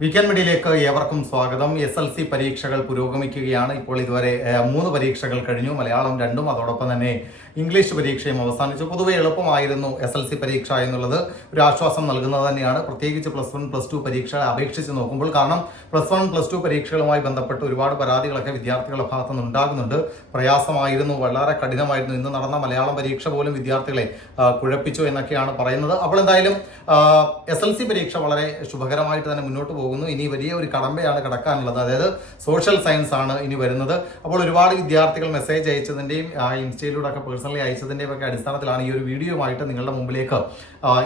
Weekend മീഡിയയിലേക്ക് ഏവർക്കും സ്വാഗതം. എസ് എൽ സി പരീക്ഷകൾ പുരോഗമിക്കുകയാണ്. ഇപ്പോൾ ഇതുവരെ മൂന്ന് പരീക്ഷകൾ കഴിഞ്ഞു. മലയാളം രണ്ടും അതോടൊപ്പം തന്നെ ഇംഗ്ലീഷ് പരീക്ഷയും അവസാനിച്ചു. പൊതുവെ എളുപ്പമായിരുന്നു എസ് എൽ സി പരീക്ഷ എന്നുള്ളത്. ഒരു ആശ്വാസം നൽകുന്നത് തന്നെയാണ്. പ്രത്യേകിച്ച് പ്ലസ് വൺ പ്ലസ് ടു പരീക്ഷകളെ അപേക്ഷിച്ച് നോക്കുമ്പോൾ കാരണം പ്ലസ് വൺ പ്ലസ് ടു പരീക്ഷകളുമായി ബന്ധപ്പെട്ട് ഒരുപാട് പരാതികളൊക്കെ വിദ്യാർത്ഥികളുടെ ഭാഗത്ത് നിന്ന് ഉണ്ടാകുന്നുണ്ട് പ്രയാസമായിരുന്നു വളരെ കഠിനമായിരുന്നു. ഇന്ന് നടന്ന മലയാളം പരീക്ഷ പോലും വിദ്യാർത്ഥികളെ കുഴപ്പിച്ചു എന്നൊക്കെയാണ് പറയുന്നത്. അപ്പോൾ എന്തായാലും എസ് എൽ സി പരീക്ഷ വളരെ ശുഭകരമായിട്ട് തന്നെ മുന്നോട്ട് പോകുന്നു. ഇനി വലിയ ഒരു കടമ്പയാണ് കിടക്കാനുള്ളത്. അതായത് സോഷ്യൽ സയൻസ് ആണ് ഇനി വരുന്നത്. അപ്പോൾ ഒരുപാട് വിദ്യാർത്ഥികൾ മെസ്സേജ് അയച്ചതിന്റെയും ആ, ഇൻസ്റ്റയിലൂടെ ഒക്കെ പേഴ്സണലി അയച്ചതിന്റെയും ഒക്കെ അടിസ്ഥാനത്തിലാണ് ഈ ഒരു വീഡിയോയുമായിട്ട് നിങ്ങളുടെ മുമ്പിലേക്ക്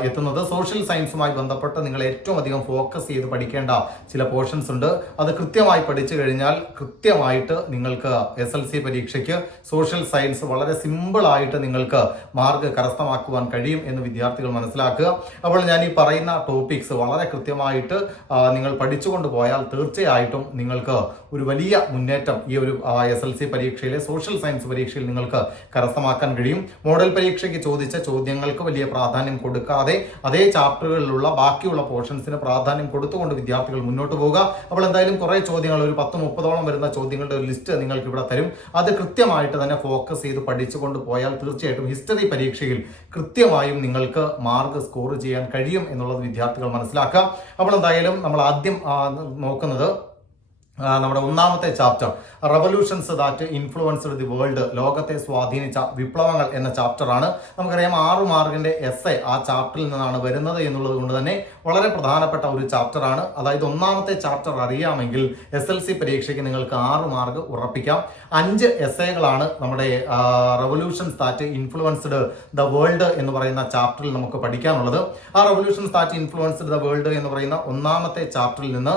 എത്തുന്നത്. സോഷ്യൽ സയൻസുമായി ബന്ധപ്പെട്ട് നിങ്ങൾ ഏറ്റവും അധികം ഫോക്കസ് ചെയ്ത് പഠിക്കേണ്ട ചില പോർഷൻസ് ഉണ്ട്. അത് കൃത്യമായി പഠിച്ചു കഴിഞ്ഞാൽ കൃത്യമായിട്ട് നിങ്ങൾക്ക് എസ് എൽ സി പരീക്ഷയ്ക്ക് സോഷ്യൽ സയൻസ് വളരെ സിമ്പിൾ ആയിട്ട് നിങ്ങൾക്ക് മാർക്ക് കരസ്ഥമാക്കുവാൻ കഴിയും എന്ന് വിദ്യാർത്ഥികൾ മനസ്സിലാക്കുക. അപ്പോൾ ഞാൻ ഈ പറയുന്ന ടോപ്പിക്സ് വളരെ കൃത്യമായിട്ട് ആ, നിങ്ങൾ പഠിച്ചുകൊണ്ട് പോയാൽ തീർച്ചയായിട്ടും നിങ്ങൾക്ക് ഒരു വലിയ മുന്നേറ്റം ഈ ഒരു എസ് എൽ സി പരീക്ഷയിലെ സോഷ്യൽ സയൻസ് പരീക്ഷയിൽ നിങ്ങൾക്ക് കരസ്ഥമാക്കാൻ കഴിയും. മോഡൽ പരീക്ഷയ്ക്ക് ചോദിച്ച ചോദ്യങ്ങൾക്ക് വലിയ പ്രാധാന്യം കൊടുക്കാതെ അതേ ചാപ്റ്ററുകളിലുള്ള ബാക്കിയുള്ള പോർഷൻസിന് പ്രാധാന്യം കൊടുത്തുകൊണ്ട് വിദ്യാർത്ഥികൾ മുന്നോട്ട് പോവുക. അപ്പോൾ എന്തായാലും കുറേ ചോദ്യങ്ങൾ ഒരു പത്ത് മുപ്പതോളം വരുന്ന ചോദ്യങ്ങളുടെ ഒരു ലിസ്റ്റ് നിങ്ങൾക്ക് ഇവിടെ തരും. അത് കൃത്യമായിട്ട് തന്നെ ഫോക്കസ് ചെയ്ത് പഠിച്ചുകൊണ്ട് പോയാൽ തീർച്ചയായിട്ടും ഹിസ്റ്ററി പരീക്ഷയിൽ കൃത്യമായും നിങ്ങൾക്ക് മാർക്ക് സ്കോർ ചെയ്യാൻ കഴിയും എന്നുള്ളത് വിദ്യാർത്ഥികൾ മനസ്സിലാക്കുക. അപ്പോൾ എന്തായാലും നമ്മൾ ആദ്യം നോക്കുന്നത് നമ്മുടെ ഒന്നാമത്തെ chapter revolutions that influenced the world ലോകത്തെ സ്വാധീനിച്ച വിപ്ലവങ്ങൾ എന്ന ചാപ്റ്ററാണ് നമുക്കറിയാം ആറു മാർക്കിന്റെ എസ് എ ആ ചാപ്റ്ററിൽ നിന്നാണ് വരുന്നത് എന്നുള്ളത് കൊണ്ട് തന്നെ വളരെ പ്രധാനപ്പെട്ട ഒരു ചാപ്റ്ററാണ് അതായത് ഒന്നാമത്തെ ചാപ്റ്റർ അറിയാമെങ്കിൽ എസ് എൽ സി പരീക്ഷയ്ക്ക് നിങ്ങൾക്ക് ആറ് മാർക്ക് ഉറപ്പിക്കാം. അഞ്ച് എസ് എകളാണ് നമ്മുടെ revolutions that influenced the world എന്ന് പറയുന്ന ചാപ്റ്ററിൽ നമുക്ക് പഠിക്കാനുള്ളത്. ആ revolutions that influenced the world എന്ന് പറയുന്ന ഒന്നാമത്തെ ചാപ്റ്ററിൽ നിന്ന്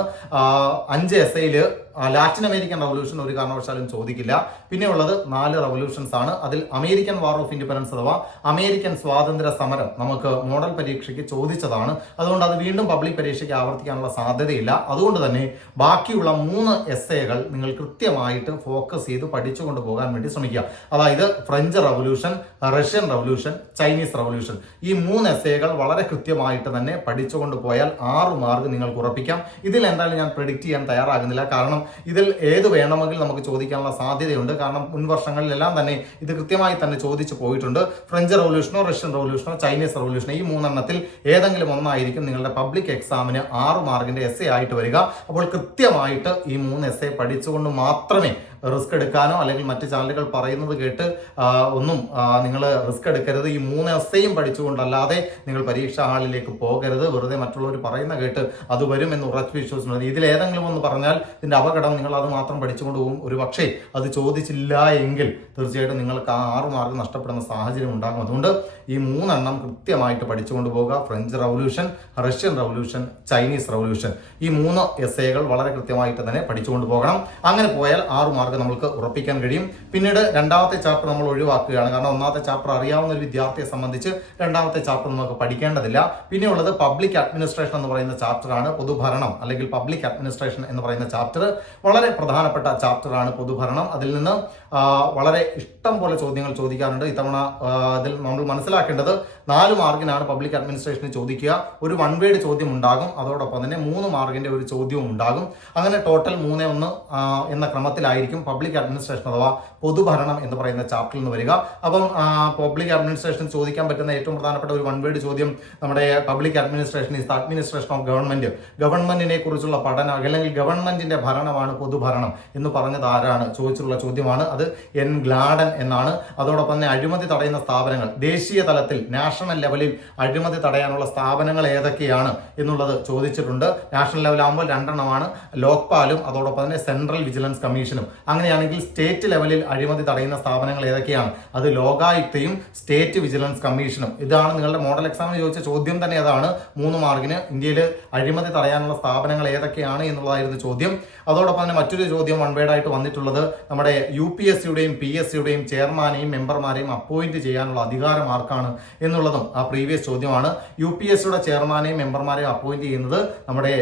അഞ്ച് S Valeu! Latin American revolution ഒരു കാരണവശാലും ചോദിക്കില്ല. പിന്നെയുള്ളത് നാല് റവല്യൂഷൻസ് ആണ്. അതിൽ അമേരിക്കൻ വാർ ഓഫ് ഇൻഡിപെൻഡൻസ് അഥവാ അമേരിക്കൻ സ്വാതന്ത്ര്യ സമരം നമുക്ക് മോഡൽ പരീക്ഷയ്ക്ക് ചോദിച്ചതാണ്. അതുകൊണ്ട് അത് വീണ്ടും പബ്ലിക് പരീക്ഷയ്ക്ക് ആവർത്തിക്കാനുള്ള സാധ്യതയില്ല. അതുകൊണ്ട് തന്നെ ബാക്കിയുള്ള മൂന്ന് എസ് എകൾ നിങ്ങൾ കൃത്യമായിട്ട് ഫോക്കസ് ചെയ്ത് പഠിച്ചു കൊണ്ടുപോകാൻ വേണ്ടി ശ്രമിക്കുക. അതായത് French revolution Russian revolution Chinese revolution. ഈ മൂന്ന് എസ് എകൾ വളരെ കൃത്യമായിട്ട് തന്നെ പഠിച്ചുകൊണ്ട് പോയാൽ ആറ് മാർക്ക് നിങ്ങൾക്ക് ഉറപ്പിക്കാം. ഇതിൽ എന്തായാലും ഞാൻ പ്രിഡിക്റ്റ് ചെയ്യാൻ തയ്യാറാകുന്നില്ല. കാരണം ഇതിൽ ഏത് വേണമെങ്കിൽ നമുക്ക് ചോദിക്കാനുള്ള സാധ്യതയുണ്ട്. കാരണം മുൻ വർഷങ്ങളിലെല്ലാം തന്നെ ഇത് കൃത്യമായി തന്നെ ചോദിച്ചു പോയിട്ടുണ്ട്. ഫ്രഞ്ച് റവല്യൂഷനോ റഷ്യൻ റവല്യൂഷനോ ചൈനീസ് റവല്യൂഷനോ ഈ മൂന്നെണ്ണത്തിൽ ഏതെങ്കിലും ഒന്നായിരിക്കും നിങ്ങളുടെ പബ്ലിക് എക്സാമിന് ആറ് മാർക്കിന്റെ എസ് ആയിട്ട് വരിക. അപ്പോൾ കൃത്യമായിട്ട് ഈ മൂന്ന് എസ് പഠിച്ചുകൊണ്ട് മാത്രമേ റിസ്ക് എടുക്കാനോ അല്ലെങ്കിൽ മറ്റ് ചാനലുകൾ പറയുന്നത് കേട്ട് ഒന്നും നിങ്ങൾ റിസ്ക് എടുക്കരുത്. ഈ മൂന്ന് എസ്സയും പഠിച്ചുകൊണ്ടല്ലാതെ നിങ്ങൾ പരീക്ഷാ ഹാളിലേക്ക് പോകരുത്. വെറുതെ മറ്റുള്ളവർ പറയുന്ന കേട്ട് അത് വരും എന്ന് ഉറച്ചു വിശ്വസിക്കുന്നത്. ഇതിലേതെങ്കിലും ഒന്ന് പറഞ്ഞാൽ ഇതിന്റെ അപകടം നിങ്ങൾ അത് മാത്രം പഠിച്ചുകൊണ്ട് പോകും. ഒരു പക്ഷേ അത് ചോദിച്ചില്ല എങ്കിൽ തീർച്ചയായിട്ടും നിങ്ങൾക്ക് ആ ആറ് മാർക്ക് നഷ്ടപ്പെടുന്ന സാഹചര്യം ഉണ്ടാകും. അതുകൊണ്ട് ഈ മൂന്നെണ്ണം കൃത്യമായിട്ട് പഠിച്ചുകൊണ്ട് പോകുക French revolution Russian revolution Chinese revolution. ഈ മൂന്ന് എസ് എകൾ വളരെ കൃത്യമായിട്ട് തന്നെ പഠിച്ചുകൊണ്ട് പോകണം. അങ്ങനെ പോയാൽ ആറ് മാർക്ക് നമുക്ക് ഉറപ്പിക്കാൻ കഴിയും. പിന്നീട് രണ്ടാമത്തെ ചാപ്റ്റർ നമ്മൾ ഒഴിവാക്കുകയാണ്. കാരണം ഒന്നാമത്തെ ചാപ്റ്റർ അറിയാവുന്ന ഒരു വിദ്യാർത്ഥിയെ സംബന്ധിച്ച് രണ്ടാമത്തെ ചാപ്റ്റർ നമുക്ക് പഠിക്കേണ്ടതില്ല. പിന്നെയുള്ളത് പബ്ലിക് അഡ്മിനിസ്ട്രേഷൻ എന്ന് പറയുന്ന ചാപ്റ്ററാണ് പൊതുഭരണം അല്ലെങ്കിൽ പബ്ലിക് അഡ്മിനിസ്ട്രേഷൻ എന്ന് പറയുന്ന ചാപ്റ്റർ. വളരെ പ്രധാനപ്പെട്ട ചാപ്റ്ററാണ് പൊതുഭരണം. അതിൽ നിന്ന് വളരെ ഇഷ്ടം പോലെ ചോദ്യങ്ങൾ ചോദിക്കാറുണ്ട് ഇത്തവണ അതിൽ നമ്മൾ മനസ്സിലാക്കേണ്ടത് നാല് മാർക്കിനാണ് പബ്ലിക് അഡ്മിനിസ്ട്രേഷന് ചോദിക്കുക. ഒരു വൺ വേഡ് ചോദ്യം ഉണ്ടാകും. അതോടൊപ്പം തന്നെ മൂന്ന് മാർക്കിന്റെ ഒരു ചോദ്യവും ഉണ്ടാകും. അങ്ങനെ ടോട്ടൽ മൂന്ന് ഒന്ന് എന്ന ക്രമത്തിലായിരിക്കും പബ്ലിക് അഡ്മിനിസ്ട്രേഷൻ അഥവാ പൊതുഭരണം എന്ന് പറയുന്ന ചാപ്റ്ററിൽ നിന്ന് വരിക. അപ്പം പബ്ലിക് അഡ്മിനിസ്ട്രേഷൻ ചോദിക്കാൻ പറ്റുന്ന ഏറ്റവും പ്രധാനപ്പെട്ട ഒരു വൺ വേർഡ് ചോദ്യം നമ്മുടെ public administration is administration of government ഗവൺമെന്റിനെ കുറിച്ചുള്ള പഠനം അല്ലെങ്കിൽ ഗവൺമെന്റിന്റെ ഭരണമാണ് പൊതുഭരണം എന്ന് പറഞ്ഞത് ആരാണ്? ചോദിച്ചിട്ടുള്ള ചോദ്യമാണ് അത് എൻ ഗ്ലാഡൻ എന്നാണ്. അതോടൊപ്പം തന്നെ അഴിമതി തടയുന്ന സ്ഥാപനങ്ങൾ ദേശീയ തലത്തിൽ നാഷണൽ ലെവലിൽ അഴിമതി തടയാനുള്ള സ്ഥാപനങ്ങൾ ഏതൊക്കെയാണ് എന്നുള്ളത് ചോദിച്ചിട്ടുണ്ട്. നാഷണൽ ലെവലാകുമ്പോൾ രണ്ടെണ്ണമാണ് ലോക്പാലും അതോടൊപ്പം തന്നെ സെൻട്രൽ വിജിലൻസ് കമ്മീഷനും അങ്ങനെയാണെങ്കിൽ സ്റ്റേറ്റ് ലെവലിൽ അഴിമതി തടയുന്ന സ്ഥാപനങ്ങൾ ഏതൊക്കെയാണ്? അത് ലോകായുക്തയും സ്റ്റേറ്റ് വിജിലൻസ് കമ്മീഷനും. ഇതാണ് നിങ്ങളുടെ മോഡൽ എക്സാമിന് ചോദിച്ച ചോദ്യം തന്നെ. അതാണ് മൂന്ന് മാർക്കിന് ഇന്ത്യയിൽ അഴിമതി തടയാനുള്ള സ്ഥാപനങ്ങൾ ഏതൊക്കെയാണ് എന്നുള്ളതായിരുന്നു ചോദ്യം. അതോടൊപ്പം തന്നെ മറ്റൊരു ചോദ്യം വൺ ആയിട്ട് വന്നിട്ടുള്ളത്. നമ്മുടെ യു പി എസ് സിയുടെയും പി എസ് സിയുടെയും ചെയർമാനെയും മെമ്പർമാരെയും അപ്പോയിന്റ് ചെയ്യാനുള്ള അധികാരം ആർക്കാണ് എന്നുള്ളതും ആ പ്രീവിയസ് ചോദ്യമാണ്. യു പി എസ് സിയുടെ ചെയർമാനെയും മെമ്പർമാരെയും അപ്പോയിന്റ് ചെയ്യുന്നത് നമ്മുടെ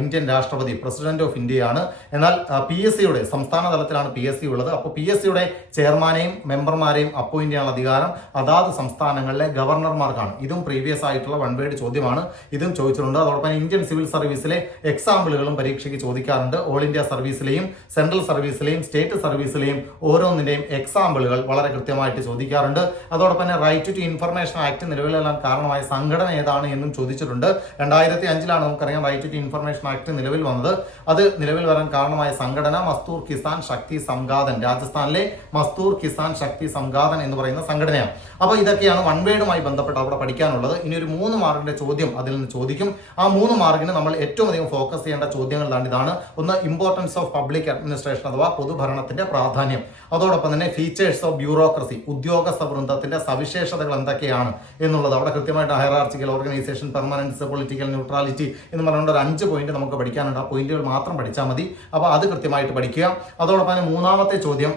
ഇന്ത്യൻ രാഷ്ട്രപതി പ്രസിഡന്റ് ഓഫ് ഇന്ത്യയാണ്. എന്നാൽ പി എസ് സിയുടെ സംസ്ഥാന തലത്തിലാണ് പി എസ് സി ഉള്ളത്. അപ്പോൾ പി എസ് സിയുടെ ചെയർമാനെയും മെമ്പർമാരെയും അപ്പോയിന്റ് ചെയ്യാനുള്ള അധികാരം അതാത് സംസ്ഥാനങ്ങളിലെ ഗവർണർമാർക്കാണ്. ഇതും പ്രീവിയസ് ആയിട്ടുള്ള വൺ വേഡ് ചോദ്യമാണ്. ഇതും ചോദിച്ചിട്ടുണ്ട്. അതോടൊപ്പം ഇന്ത്യൻ സിവിൽ സർവീസിലെ എക്സാമ്പിളുകളും പരീക്ഷയ്ക്ക് ചോദിക്കാറുണ്ട്. ഓൾ ഇന്ത്യ സർവീസിലെയും സെൻട്രൽ സർവീസിലെയും സ്റ്റേറ്റ് സർവീസിലെയും ഓരോന്നിന്റെയും എക്സാമ്പിളുകൾ വളരെ കൃത്യമായിട്ട് ചോദിക്കാറുണ്ട്. അതോടൊപ്പം തന്നെ റൈറ്റ് ടു ഇൻഫർമേഷൻ ആക്ട് വരാൻ കാരണമായ സംഘടന ഏതാണ് എന്നും ചോദിച്ചിട്ടുണ്ട്. രണ്ടായിരത്തി അഞ്ചിലാണ് നമുക്കറിയാം റൈറ്റ് ടു ഇൻഫർമേഷൻ ആക്ട് നിലവിൽ വന്നത്. അത് നിലവിൽ വരാൻ കാരണമായ സംഘടന മസ്തൂർ കിസാൻ ശക്തി സംഘാതൻ രാജസ്ഥാനിലെ മസ്തൂർ കിസാൻ ശക്തി സംഘാതൻ എന്ന് പറയുന്ന സംഘടനയാണ്. അപ്പോൾ ഇതൊക്കെയാണ് വൺ വേഡുമായി ബന്ധപ്പെട്ട് അവിടെ പഠിക്കാനുള്ളത്. ഇനി ഒരു മൂന്ന് മാർക്കിന്റെ ചോദ്യം അതിൽ നിന്ന് ചോദിക്കും. ആ മൂന്ന് മാർക്കിന് നമ്മൾ ഏറ്റവും അധികം ഫോക്കസ് ചെയ്യേണ്ട ചോദ്യങ്ങളാണ് ഇതാണ്. ഒന്ന് ഇമ്പോർട്ടൻസ് ഓഫ് പബ്ലിക് അഡ്മിനിസ്ട്രേഷൻ അഥവാ പൊതുഭരണത്തിന്റെ പ്രാധാന്യം. അതോടൊപ്പം തന്നെ ഫീച്ചേഴ്സ് ഓഫ് ബ്യൂറോക്രസി ഉദ്യോഗസ്ഥ വൃന്ദത്തിന്റെ സവിശേഷതകൾ എന്തൊക്കെയാണ് എന്നുള്ളത് അവിടെ കൃത്യമായിട്ട് hierarchical organisation permanence political neutrality എന്ന് പറഞ്ഞുകൊണ്ട് ഒരു അഞ്ച് പോയിന്റ് നമുക്ക് പഠിക്കാനുണ്ട്. ആ പോയിന്റുകൾ മാത്രം പഠിച്ചാൽ മതി. അപ്പോൾ അത് കൃത്യമായിട്ട് പഠിക്കുക. അതോടൊപ്പം തന്നെ മൂന്നാമത്തെ ചോദ്യം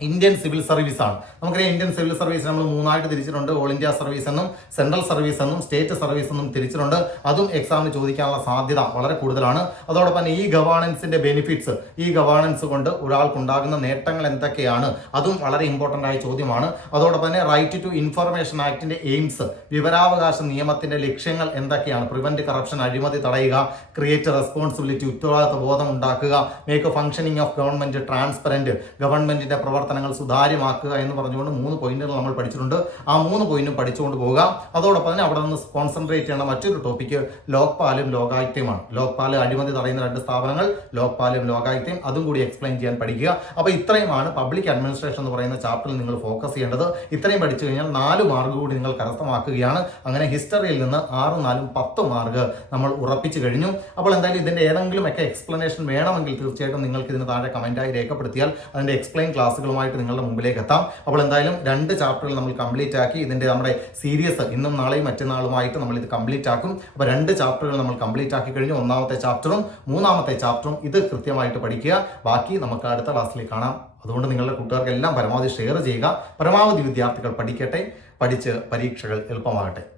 ഇന്ത്യൻ സിവിൽ സർവീസ് ആണ്. നമുക്കറിയാം ഇന്ത്യൻ സിവിൽ സർവീസ് നമ്മൾ മൂന്നായിട്ട് തിരിച്ചിട്ടുണ്ട്. ഓൾ ഇന്ത്യ സർവീസ് എന്നും സെൻട്രൽ സർവീസ് എന്നും സ്റ്റേറ്റ് സർവീസ് എന്നും തിരിച്ചിട്ടുണ്ട്. അതും എക്സാമിന് ചോദിക്കാനുള്ള സാധ്യത വളരെ കൂടുതലാണ്. അതോടൊപ്പം ഈ ഗവേണൻസിന്റെ ബെനിഫിറ്റ്സ് ഈ ഗവേണൻസ് കൊണ്ട് ഒരാൾക്കുണ്ടാകുന്ന നേട്ടങ്ങൾ എന്തൊക്കെയാണ്? അതും വളരെ ഇമ്പോർട്ടന്റ് ആയ ചോദ്യമാണ്. അതോടൊപ്പം തന്നെ റൈറ്റ് ടു ഇൻഫർമേഷൻ ആക്ടിന്റെ എയിംസ് വിവരാവകാശ നിയമത്തിന്റെ ലക്ഷ്യങ്ങൾ എന്തൊക്കെയാണ്? പ്രിവെന്റ് കറപ്ഷൻ അഴിമതി തടയുക ക്രിയേറ്റ് റെസ്പോൺസിബിലിറ്റി ഉത്തരവാദിത്വ ബോധം ഉണ്ടാക്കുക make functioning of government transparent ഗവൺമെന്റിന്റെ പ്രവർത്തനങ്ങൾ സുതാര്യമാക്കുക എന്ന് പറഞ്ഞുകൊണ്ട് മൂന്ന് പോയിന്റുകൾ നമ്മൾ പഠിച്ചിട്ടുണ്ട്. ആ മൂന്ന് പോയിന്റും പഠിച്ചുകൊണ്ട് പോവുക. അതോടൊപ്പം തന്നെ അവിടെ നിന്ന് കോൺസെൻട്രേറ്റ് ചെയ്യുന്ന മറ്റൊരു ടോപ്പിക്ക് ലോക്പാലും ലോകായുക്തയുമാണ്. ലോക്പാൽ അഴിമതി തടയുന്ന രണ്ട് സ്ഥാപനങ്ങൾ ലോക്പാലും ലോകായുക്തയും. അതും കൂടി എക്സ്പ്ലെയിൻ ചെയ്യാൻ പഠിക്കുക. അപ്പോൾ ഇത്രയുമാണ് പബ്ലിക് അഡ്മിനിസ്ട്രേഷൻ എന്ന് പറയുന്ന ചാപ്റ്ററിൽ നിങ്ങൾ ഫോക്കസ് ചെയ്യേണ്ടത്. ഇത്രയും പഠിച്ചു കഴിഞ്ഞാൽ നാല് മാർക്ക് കൂടി നിങ്ങൾ കരസ്ഥമാക്കുകയാണ്. അങ്ങനെ ഹിസ്റ്ററിയിൽ നിന്ന് ആറ് നാലും പത്ത് മാർക്ക് നമ്മൾ ഉറപ്പിച്ചു കഴിഞ്ഞു. അപ്പോൾ എന്തായാലും ഇതിന്റെ ഏതെങ്കിലും ഒക്കെ എക്സ്പ്ലനേഷൻ വേണമെങ്കിൽ തീർച്ചയായിട്ടും നിങ്ങൾക്ക് ഇതിന് താഴെ കമന്റായി രേഖപ്പെടുത്തിയാൽ അതിന്റെ എക്സ്പ്ലെയിൻ ക്ലാസ്സുകളുമായിട്ട് നിങ്ങളുടെ മുമ്പിലേക്ക് എത്താം അപ്പോൾ എന്തായാലും രണ്ട് ചാപ്റ്ററുകൾ നമ്മൾ കംപ്ലീറ്റ് ആക്കി. ഇതിന്റെ നമ്മുടെ സീരീസ് ഇന്നും നാളെയും മറ്റന്നാളുമായിട്ട് നമ്മൾ ഇത് കംപ്ലീറ്റ് ആക്കും. അപ്പോൾ രണ്ട് ചാപ്റ്ററുകൾ നമ്മൾ കംപ്ലീറ്റ് ആക്കി കഴിഞ്ഞു. ഒന്നാമത്തെ ചാപ്റ്ററും മൂന്നാമത്തെ ചാപ്റ്ററും ഇത് കൃത്യമായിട്ട് പഠിക്കുക. ബാക്കി നമുക്ക് അടുത്ത ക്ലാസ്സിൽ കാണാം. അതുകൊണ്ട് നിങ്ങളുടെ കൂട്ടുകാർക്കെല്ലാം പരമാവധി ഷെയർ ചെയ്യുക. പരമാവധി വിദ്യാർത്ഥികൾ പഠിക്കട്ടെ. പഠിച്ച് പരീക്ഷകൾ എളുപ്പമാകട്ടെ.